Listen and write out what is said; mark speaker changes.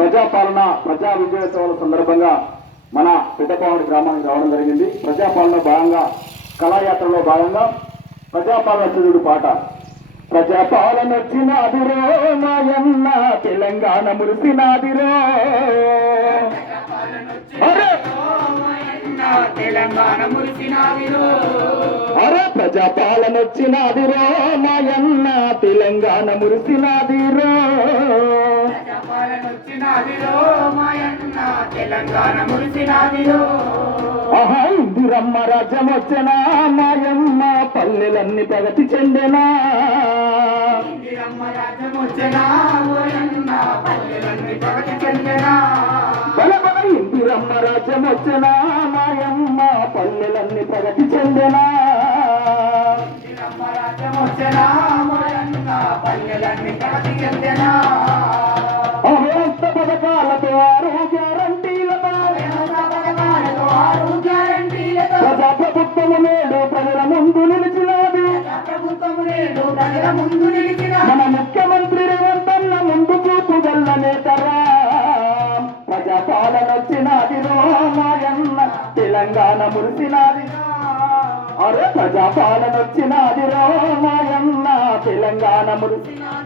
Speaker 1: ప్రజాపాలన ప్రజా విజయోత్సవాల సందర్భంగా మన పెద్దపావడి గ్రామానికి రావడం జరిగింది. ప్రజాపాలన భాగంగా కళాయాత్రలో భాగంగా ప్రజాపాలన చూడు పాట. ప్రజాపాలన వచ్చినాదిరో తెలంగాణ మురిసినాదిరో!
Speaker 2: తెలంగాణ మురిసినాదిరో.
Speaker 1: అరే ప్రజాపాలన వచ్చినాదిరో మాయన్న తెలంగాణ మురిసినాదిరో.
Speaker 2: మాయన్న తెలంగాణ మురిసినాదిరో
Speaker 1: ఇందిరమ్మ రాజ్యం వచ్చనా మాయమ్మ పల్లెలన్నీ ప్రగతి చెందెనా.
Speaker 2: ఇందిరమ్మ రాజ్యం వచ్చనా ఓయన్న పల్లెలన్నీ ప్రగతి చెందెనా.
Speaker 1: బల బల ఇందిరమ్మ రాజ్యం వచ్చనా మాయమ్మ పల్లెలన్నీ ప్రగతి చెందెనా.
Speaker 2: ఇందిరమ్మ రాజ్యం వచ్చనా ఓయన్న పల్లెలన్నీ ప్రగతి చెందెనా.
Speaker 1: మన ముఖ్యమంత్రి రేవంతన్న ముందు చూపు గల్ల నేతరా ప్రజాపాలన తెలంగాణ మురిసినది. అరే ప్రజాపాలన వచ్చినది తెలంగాణ మురిసినది